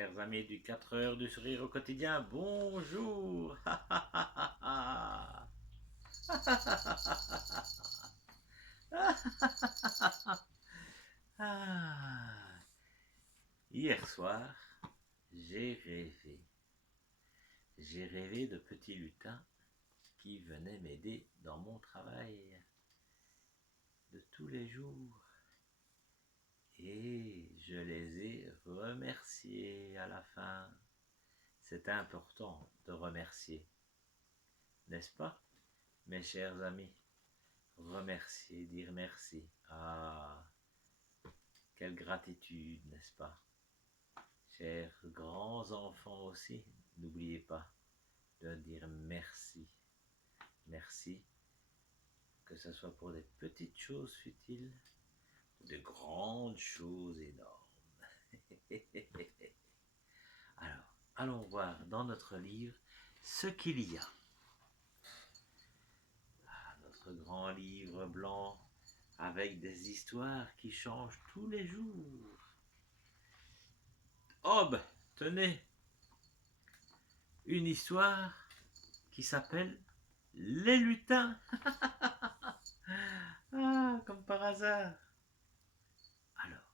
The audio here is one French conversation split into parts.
Chers amis du 4 heures du sourire au quotidien, bonjour. Hier soir, j'ai rêvé. J'ai rêvé de petits lutins qui venaient m'aider dans mon travail de tous les jours. Et je les ai remerciés à la fin. C'est important de remercier, n'est-ce pas, mes chers amis? Remercier, dire merci. Ah, quelle gratitude, n'est-ce pas? Chers grands enfants aussi, n'oubliez pas de dire merci. Merci, que ce soit pour des petites choses futiles, ou de grandes choses énormes. Alors, allons voir dans notre livre ce qu'il y a. Notre grand livre blanc avec des histoires qui changent tous les jours. Oh, tenez, une histoire qui s'appelle Les lutins. Ah, comme par hasard. Alors,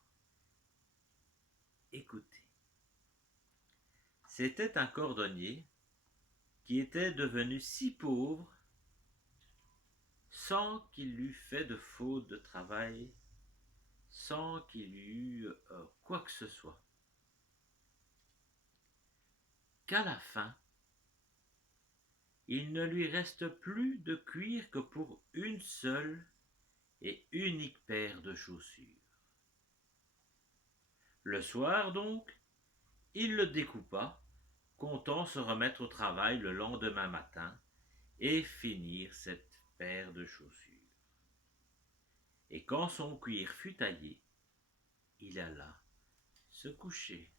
écoutez. C'était un cordonnier qui était devenu si pauvre sans qu'il eût fait de faute de travail, sans qu'il eût quoi que ce soit. Qu'à la fin, il ne lui reste plus de cuir que pour une seule et unique paire de chaussures. Le soir donc, il le découpa, comptant se remettre au travail le lendemain matin et finir cette paire de chaussures. Et quand son cuir fut taillé, il alla se coucher.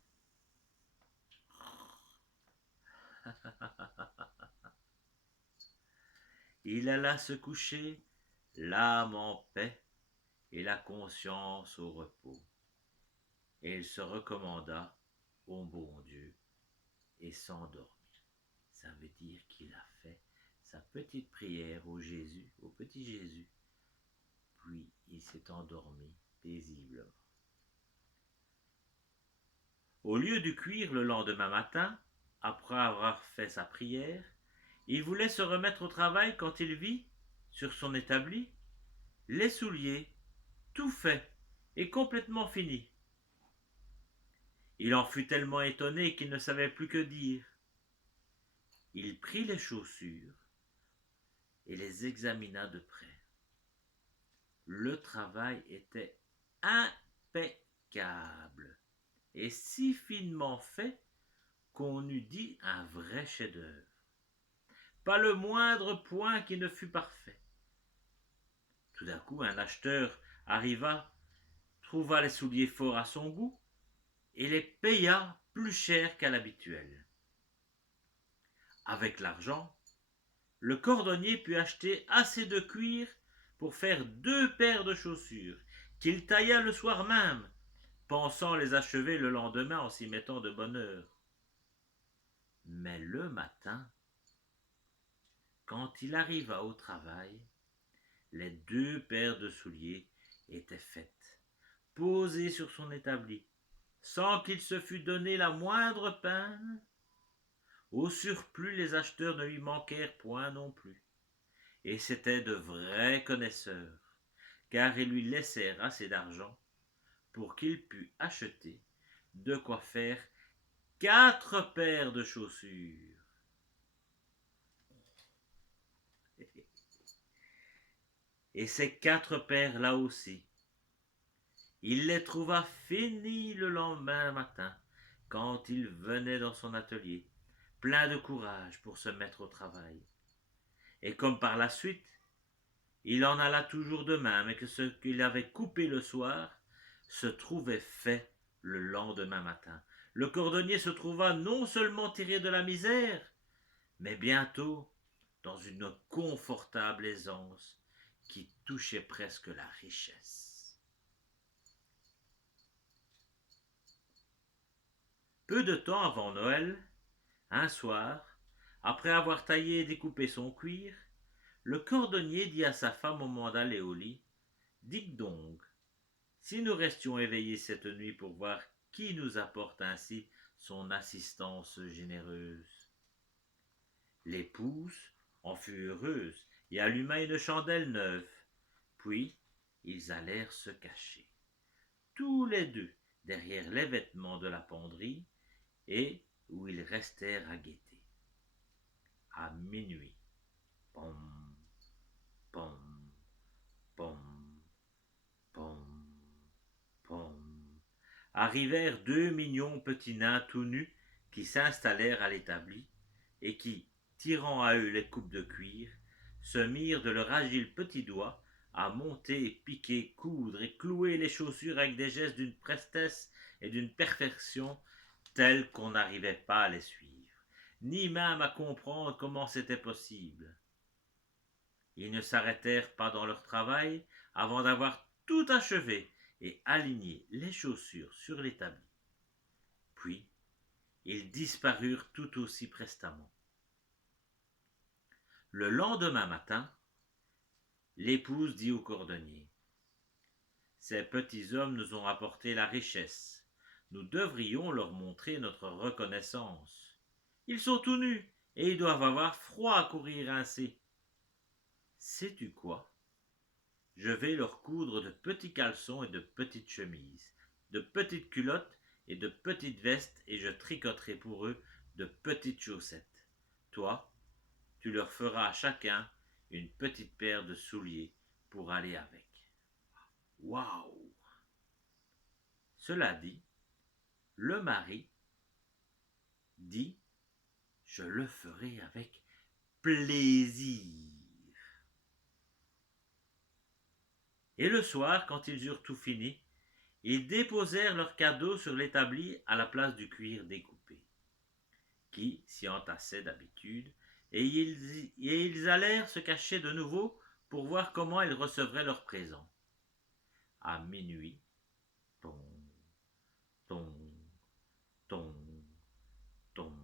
Il alla se coucher, l'âme en paix et la conscience au repos. Et il se recommanda au bon Dieu et s'endormit. Ça veut dire qu'il a fait sa petite prière au Jésus, au petit Jésus. Puis il s'est endormi paisiblement. Au lieu du cuir le lendemain matin, après avoir fait sa prière, il voulait se remettre au travail quand il vit, sur son établi, les souliers, tout faits et complètement finis. Il en fut tellement étonné qu'il ne savait plus que dire. Il prit les chaussures et les examina de près. Le travail était impeccable et si finement fait qu'on eût dit un vrai chef-d'œuvre. Pas le moindre point qui ne fût parfait. Tout d'un coup, un acheteur arriva, trouva les souliers forts à son goût et les paya plus cher qu'à l'habituel. Avec l'argent, le cordonnier put acheter assez de cuir pour faire 2 paires de chaussures, qu'il tailla le soir même, pensant les achever le lendemain en s'y mettant de bonne heure. Mais le matin, quand il arriva au travail, les 2 paires de souliers étaient faites, posées sur son établi, sans qu'il se fût donné la moindre peine. Au surplus, les acheteurs ne lui manquèrent point non plus, et c'étaient de vrais connaisseurs, car ils lui laissèrent assez d'argent pour qu'il pût acheter de quoi faire 4 paires de chaussures. Et ces 4 paires là aussi, il les trouva finies le lendemain matin, quand il venait dans son atelier, plein de courage pour se mettre au travail. Et comme par la suite, il en alla toujours de même, et que ce qu'il avait coupé le soir se trouvait fait le lendemain matin. Le cordonnier se trouva non seulement tiré de la misère, mais bientôt dans une confortable aisance qui touchait presque la richesse. Peu de temps avant Noël, un soir, après avoir taillé et découpé son cuir, le cordonnier dit à sa femme au moment d'aller au lit: Dites donc, si nous restions éveillés cette nuit pour voir qui nous apporte ainsi son assistance généreuse. L'épouse en fut heureuse et alluma une chandelle neuve. Puis ils allèrent se cacher, tous les deux, derrière les vêtements de la penderie, et où ils restèrent à guetter. À minuit, pom, pom, pom, pom, pom, arrivèrent deux mignons petits nains tout nus qui s'installèrent à l'établi et qui, tirant à eux les coupes de cuir, se mirent de leurs agiles petits doigts à monter, piquer, coudre et clouer les chaussures avec des gestes d'une prestesse et d'une perfection telles qu'on n'arrivait pas à les suivre, ni même à comprendre comment c'était possible. Ils ne s'arrêtèrent pas dans leur travail avant d'avoir tout achevé et aligné les chaussures sur l'établi. Puis, ils disparurent tout aussi prestement. Le lendemain matin, l'épouse dit au cordonnier: Ces petits hommes nous ont apporté la richesse. Nous devrions leur montrer notre reconnaissance. Ils sont tout nus et ils doivent avoir froid à courir ainsi. Sais-tu quoi? Je vais leur coudre de petits caleçons et de petites chemises, de petites culottes et de petites vestes, et je tricoterai pour eux de petites chaussettes. Toi, tu leur feras à chacun une petite paire de souliers pour aller avec. Waouh! Cela dit, le mari dit: Je le ferai avec plaisir. Et le soir, quand ils eurent tout fini, ils déposèrent leurs cadeaux sur l'établi à la place du cuir découpé, qui s'y entassait d'habitude, et ils allèrent se cacher de nouveau pour voir comment ils recevraient leurs présents. À minuit, ton, ton, ton, ton,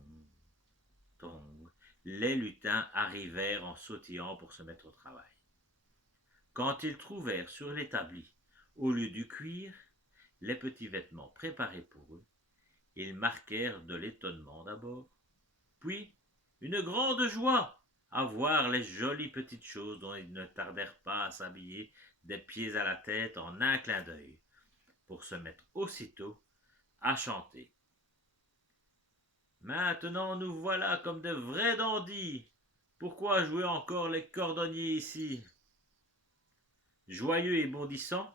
ton, les lutins arrivèrent en sautillant pour se mettre au travail. Quand ils trouvèrent sur l'établi, au lieu du cuir, les petits vêtements préparés pour eux, ils marquèrent de l'étonnement d'abord, puis une grande joie à voir les jolies petites choses dont ils ne tardèrent pas à s'habiller des pieds à la tête en un clin d'œil, pour se mettre aussitôt à chanter. Maintenant nous voilà comme de vrais dandys. Pourquoi jouer encore les cordonniers ici? Joyeux et bondissants,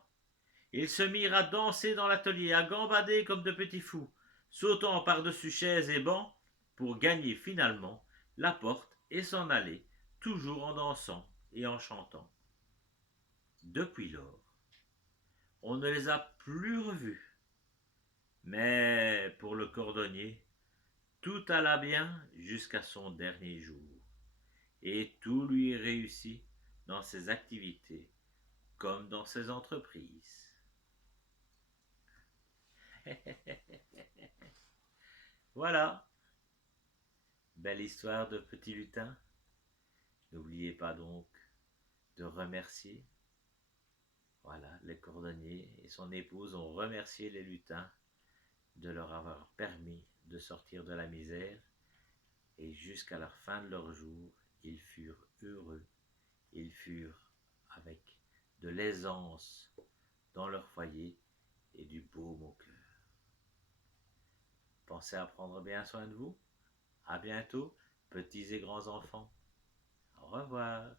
ils se mirent à danser dans l'atelier, à gambader comme de petits fous, sautant par-dessus chaises et bancs pour gagner finalement la porte et s'en aller, toujours en dansant et en chantant. Depuis lors, on ne les a plus revus. Mais pour le cordonnier, tout alla bien jusqu'à son dernier jour, et tout lui réussit dans ses activités comme dans ses entreprises. Voilà, belle histoire de petit lutin. N'oubliez pas donc de remercier. Voilà, le cordonnier et son épouse ont remercié les lutins de leur avoir permis de sortir de la misère, et jusqu'à la fin de leur jour, ils furent heureux, ils furent avec de l'aisance dans leur foyer et du baume au cœur. Pensez à prendre bien soin de vous. À bientôt, petits et grands enfants. Au revoir.